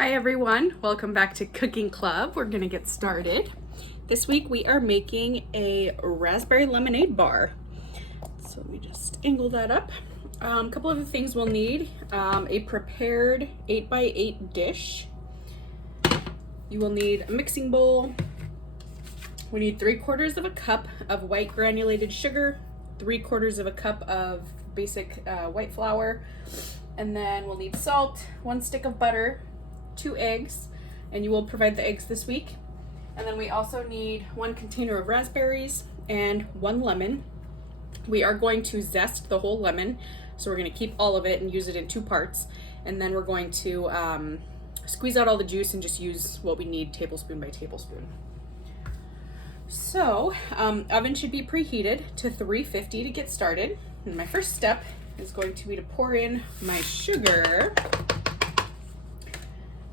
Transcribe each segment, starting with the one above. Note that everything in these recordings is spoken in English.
Hi everyone, welcome back to Cooking Club. We're gonna get started. This week we are making a raspberry lemonade bar. So let me just angle that up. A couple of the things we'll need, a prepared 8x8 dish. You will need a mixing bowl. We need 3/4 of a cup of white granulated sugar, 3/4 of a cup of basic white flour, and then we'll need salt, 1 stick of butter, 2 eggs, and you will provide the eggs this week. And then we also need 1 container of raspberries and 1 lemon. We are going to zest the whole lemon, so we're going to keep all of it and use it in 2 parts. And then we're going to squeeze out all the juice and just use what we need tablespoon by tablespoon. So oven should be preheated to 350 to get started. And my first step is going to be to pour in my sugar.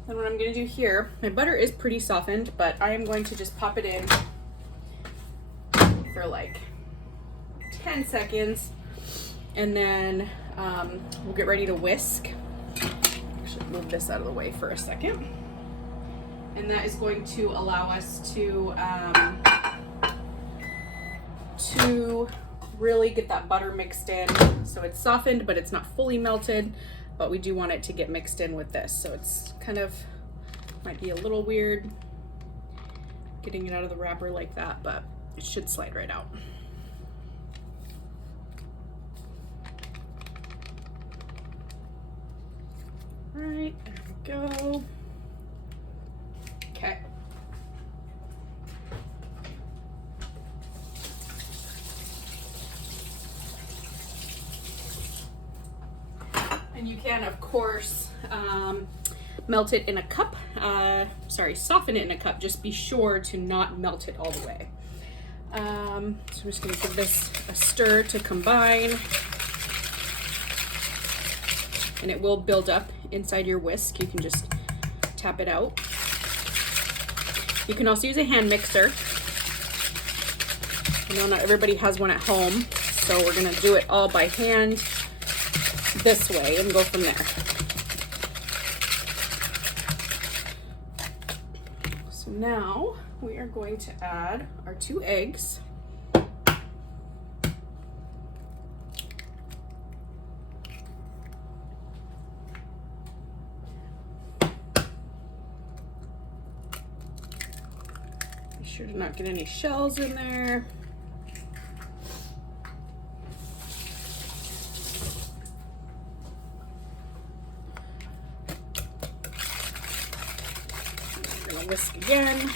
Then what I'm going to do here, my butter is pretty softened, but I am going to just pop it in for like 10 seconds, and then we'll get ready to whisk. I should move this out of the way for a second. And that is going to allow us to really get that butter mixed in. So it's softened, but it's not fully melted. But we do want it to get mixed in with this. So it's kind of, might be a little weird getting it out of the wrapper like that, but it should slide right out. All right, there we go. Okay. And you can, of course, melt it in a cup, soften it in a cup. Just be sure to not melt it all the way. So I'm just gonna give this a stir to combine. And it will build up inside your whisk. You can just tap it out. You can also use a hand mixer. I know not everybody has one at home, so we're gonna do it all by hand this way and go from there. So now we are going to add our 2 eggs. Be sure to not get any shells in there. Whisk again.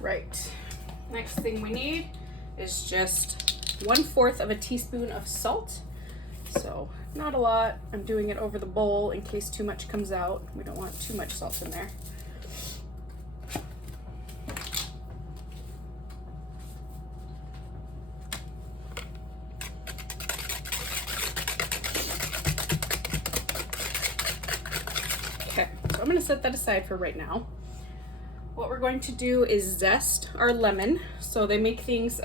Right. Next thing we need is just 1/4 of a teaspoon of salt. So not a lot. I'm doing it over the bowl in case too much comes out. We don't want too much salt in there. Okay, so I'm gonna set that aside for right now. What we're going to do is zest our lemon. So they make things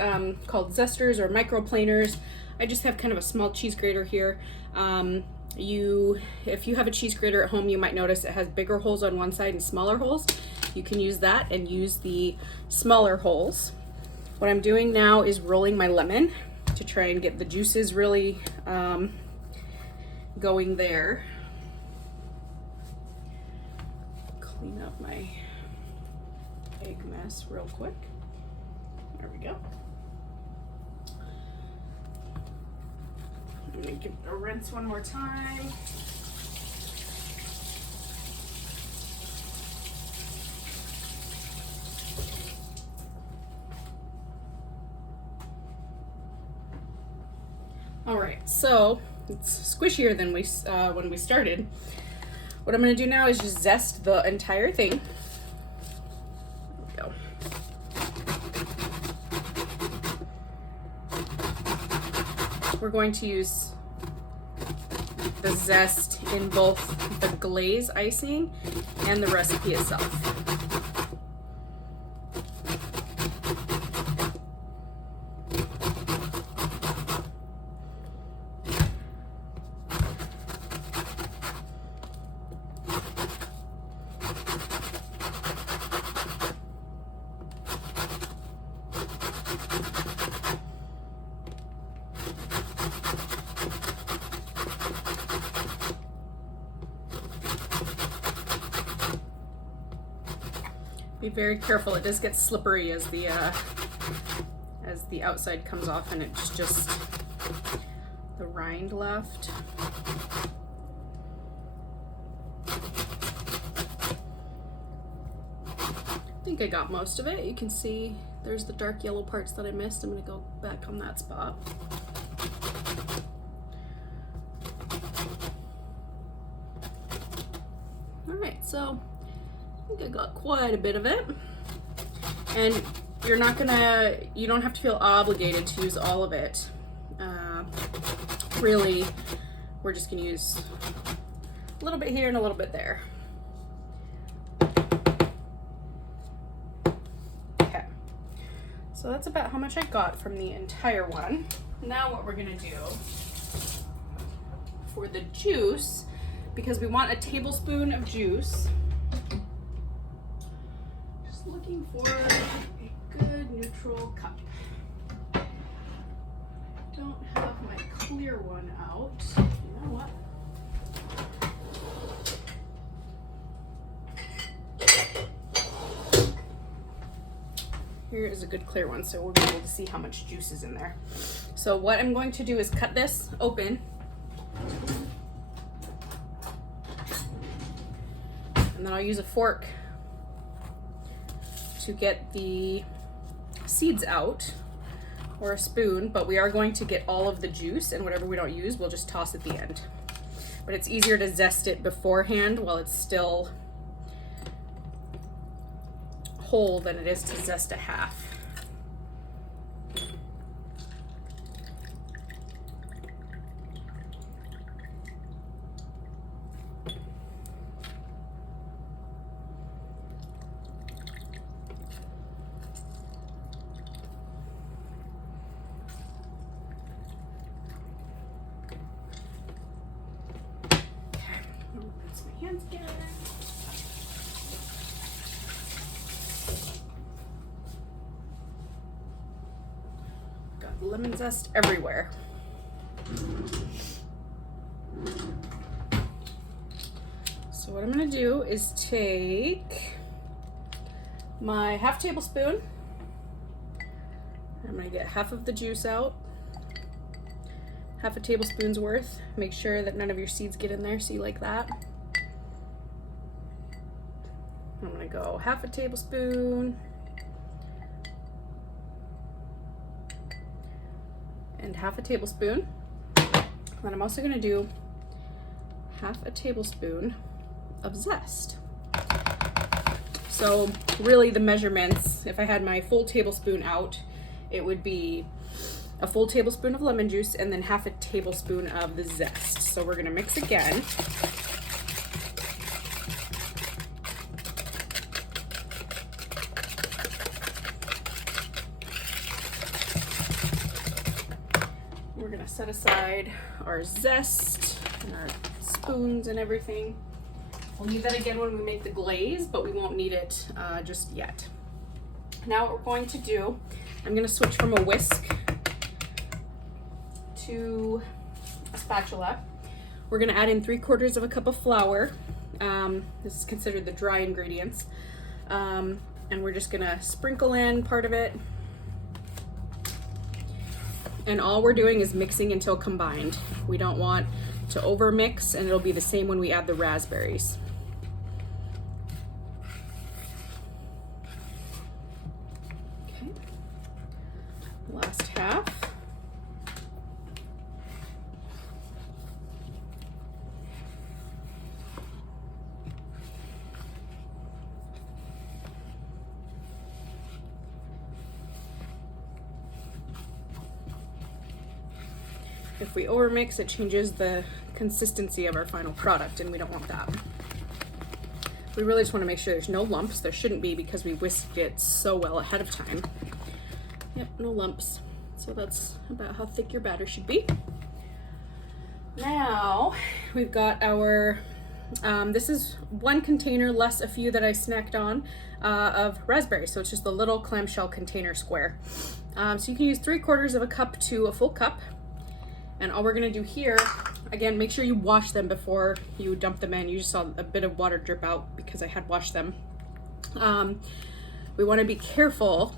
called zesters or microplaners. I just have kind of a small cheese grater here. If you have a cheese grater at home, you might notice it has bigger holes on one side and smaller holes. You can use that and use the smaller holes. What I'm doing now is rolling my lemon to try and get the juices really going there. Clean up my egg mess real quick. There we go. I'm gonna give it a rinse one more time. All right, so it's squishier than when we started. What I'm gonna do now is just zest the entire thing. There we go. we're going to use the zest in both the glaze icing and the recipe itself. Be very careful, it does get slippery as the outside comes off and it's just the rind left. I think I got most of it. You can see there's the dark yellow parts that I missed. I'm gonna go back on that spot. All right, so I think I got quite a bit of it. And you don't have to feel obligated to use all of it. Really, we're just gonna use a little bit here and a little bit there. Okay, so that's about how much I got from the entire one. Now what we're gonna do for the juice, because we want a tablespoon of juice, just looking for a good neutral cup. Don't have my clear one out. You know what? Here is a good clear one, so we'll be able to see how much juice is in there. So what I'm going to do is cut this open. And then I'll use a fork to get the seeds out, or a spoon, but we are going to get all of the juice, and whatever we don't use, we'll just toss at the end. But it's easier to zest it beforehand while it's still whole than it is to zest a half. Hands together. Got lemon zest everywhere. So what I'm going to do is take my half tablespoon. I'm going to get half of the juice out. Half a tablespoon's worth. Make sure that none of your seeds get in there, so you like that. I'm gonna go half a tablespoon and half a tablespoon. And I'm also gonna do half a tablespoon of zest. So really the measurements, if I had my full tablespoon out, it would be a full tablespoon of lemon juice and then half a tablespoon of the zest. So we're gonna mix again. We're gonna set aside our zest and our spoons and everything. We'll need that again when we make the glaze, but we won't need it just yet. Now what we're going to do, I'm gonna switch from a whisk to a spatula. We're gonna add in 3/4 of a cup of flour. This is considered the dry ingredients. And we're just gonna sprinkle in part of it. And all we're doing is mixing until combined. We don't want to over mix, and it'll be the same when we add the raspberries. Okay, last half. If we overmix, it changes the consistency of our final product, and we don't want that. We really just want to make sure there's no lumps. There shouldn't be because we whisked it so well ahead of time. Yep, no lumps. So that's about how thick your batter should be. Now we've got our, this is 1 container less a few that I snacked on of raspberries. So it's just the little clamshell container square. So you can use 3/4 of a cup to a full cup. And all we're gonna do here, again, make sure you wash them before you dump them in. You just saw a bit of water drip out because I had washed them. We wanna be careful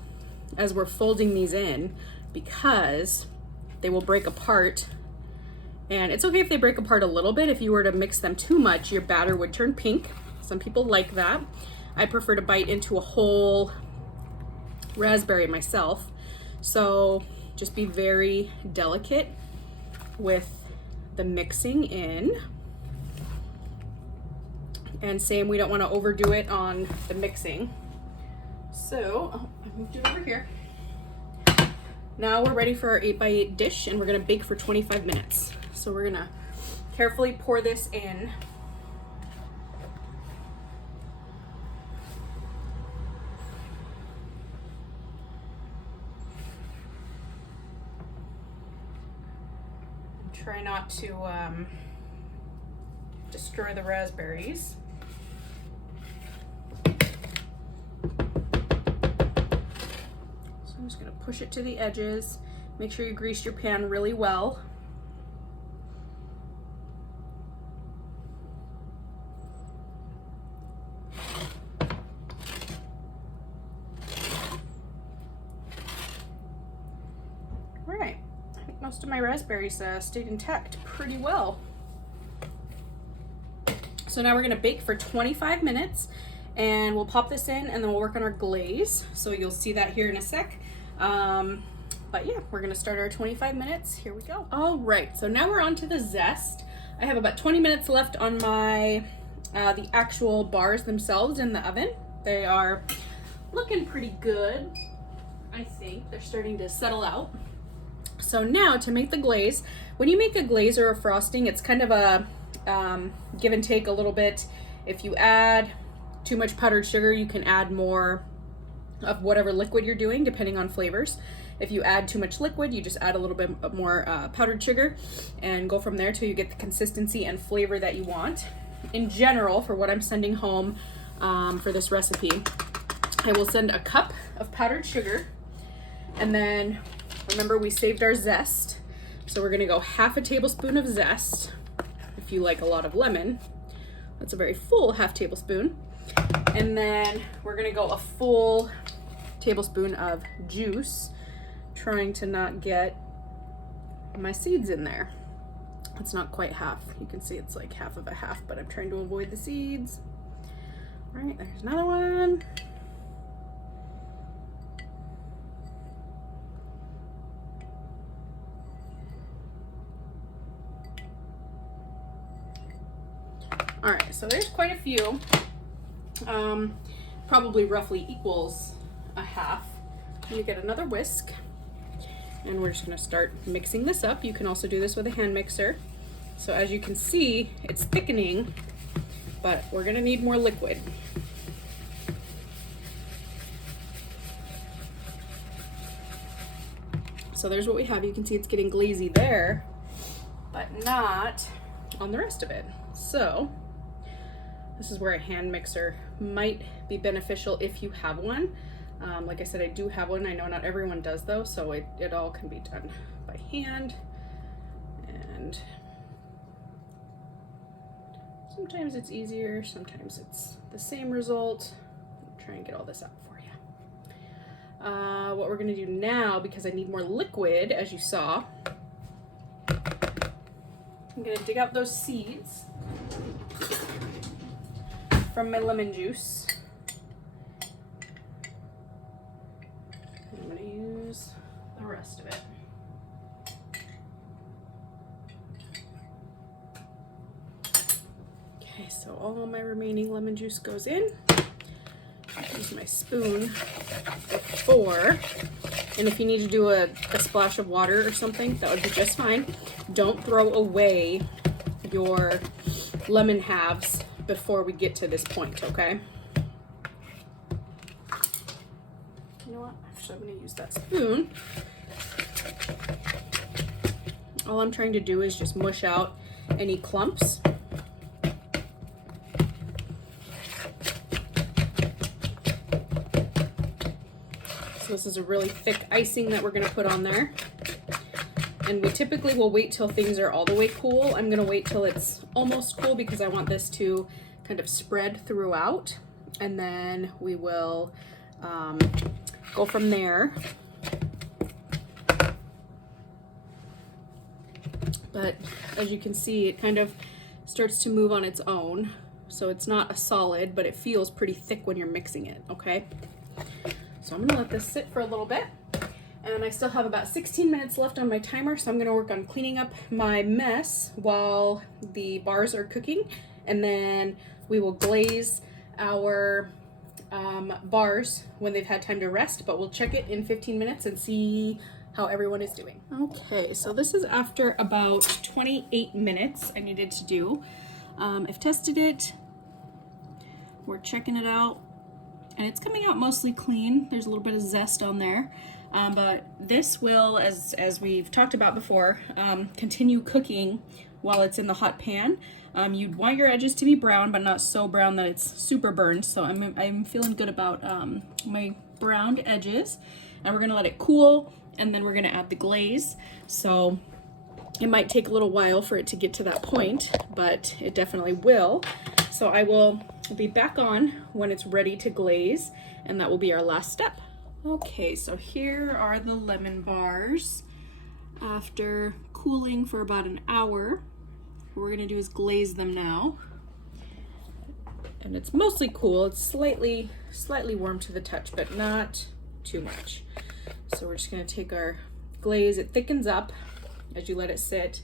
as we're folding these in because they will break apart. And it's okay if they break apart a little bit. If you were to mix them too much, your batter would turn pink. Some people like that. I prefer to bite into a whole raspberry myself. So just be very delicate with the mixing in. And same, we don't want to overdo it on the mixing. So I moved it over here. Now we're ready for our 8x8 dish, and we're gonna bake for 25 minutes. So we're gonna carefully pour this in. Try not to destroy the raspberries. So I'm just gonna push it to the edges. Make sure you grease your pan really well. All right. Most of my raspberries stayed intact pretty well. So now we're gonna bake for 25 minutes, and we'll pop this in and then we'll work on our glaze. So you'll see that here in a sec. But yeah, we're gonna start our 25 minutes. Here we go. All right, so now we're on to the zest. I have about 20 minutes left on my, the actual bars themselves in the oven. They are looking pretty good. I think they're starting to settle out. So now to make the glaze, when you make a glaze or a frosting, it's kind of a give and take a little bit. If you add too much powdered sugar, you can add more of whatever liquid you're doing, depending on flavors. If you add too much liquid, you just add a little bit more powdered sugar and go from there till you get the consistency and flavor that you want. In general, for what I'm sending home for this recipe, I will send a cup of powdered sugar, and then remember, we saved our zest, so we're gonna go 1/2 tablespoon of zest. If you like a lot of lemon, that's a very full 1/2 tablespoon. And then we're gonna go a full tablespoon of juice, trying to not get my seeds in there. It's not quite half. You can see it's like 1/2 of a half, but I'm trying to avoid the seeds. All right, there's another one. All right, so there's quite a few. Probably roughly equals a half. You get another whisk, and we're just gonna start mixing this up. You can also do this with a hand mixer. So as you can see, it's thickening, but we're gonna need more liquid. So there's what we have. You can see it's getting glazy there, but not on the rest of it. So this is where a hand mixer might be beneficial if you have one. Like I said, I do have one. I know not everyone does though, so it all can be done by hand. And sometimes it's easier, sometimes it's the same result. I'll try and get all this out for you. What we're gonna do now, because I need more liquid, as you saw, I'm gonna dig out those seeds from my lemon juice. I'm gonna use the rest of it. Okay, so all my remaining lemon juice goes in. Use my spoon before And if you need to do a splash of water or something, that would be just fine. Don't throw away your lemon halves before we get to this point, okay? You know what? Actually, I'm going to use that spoon. All I'm trying to do is just mush out any clumps. So this is a really thick icing that we're going to put on there. And we typically will wait till things are all the way cool. I'm going to wait till it's almost cool because I want this to kind of spread throughout. And then we will go from there. But as you can see, it kind of starts to move on its own. So it's not a solid, but it feels pretty thick when you're mixing it, okay? So I'm gonna let this sit for a little bit. And I still have about 16 minutes left on my timer, so I'm gonna work on cleaning up my mess while the bars are cooking. And then we will glaze our bars when they've had time to rest, but we'll check it in 15 minutes and see how everyone is doing. Okay, so this is after about 28 minutes I needed to do. I've tested it, we're checking it out, and it's coming out mostly clean. There's a little bit of zest on there, but this will, as we've talked about before, continue cooking while it's in the hot pan. You'd want your edges to be brown, but not so brown that it's super burned. So I'm feeling good about my browned edges, and we're gonna let it cool, and then we're gonna add the glaze. So it might take a little while for it to get to that point, but it definitely will. So I will be back on when it's ready to glaze, and that will be our last step. Okay, so here are the lemon bars after cooling for about an hour. What we're gonna do is glaze them now. And it's mostly cool. It's slightly warm to the touch, but not too much. So we're just gonna take our glaze. It thickens up as you let it sit,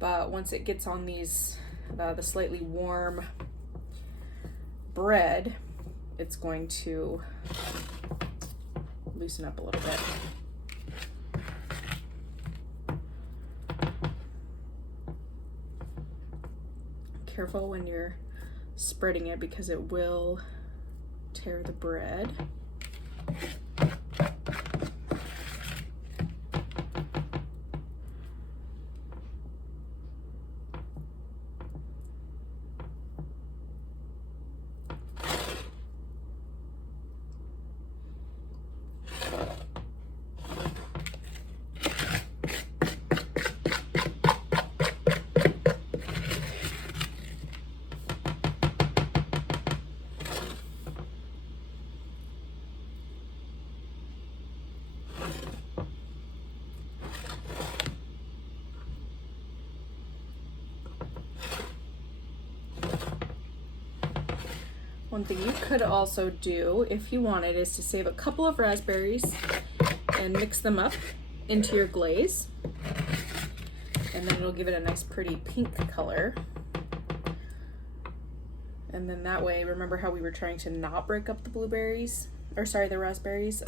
but once it gets on these, the slightly warm bread, it's going to loosen up a little bit. Careful when you're spreading it because it will tear the bread. One thing you could also do, if you wanted, is to save a couple of raspberries and mix them up into your glaze. And then it'll give it a nice pretty pink color. And then that way, remember how we were trying to not break up the blueberries? Or sorry, the raspberries?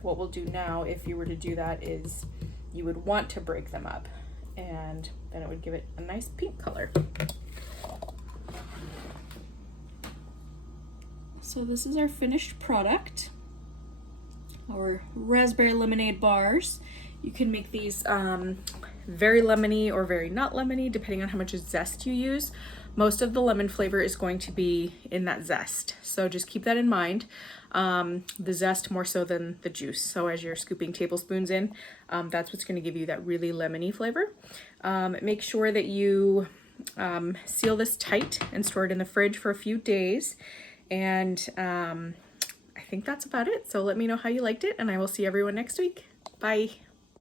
What we'll do now, if you were to do that, is you would want to break them up. And then it would give it a nice pink color. So this is our finished product, our raspberry lemonade bars. You can make these very lemony or very not lemony, depending on how much zest you use. Most of the lemon flavor is going to be in that zest, so just keep that in mind. The zest more so than the juice. So as you're scooping tablespoons in, that's what's going to give you that really lemony flavor. Make sure that you seal this tight and store it in the fridge for a few days. And I think that's about it. So let me know how you liked it, and I will see everyone next week. Bye.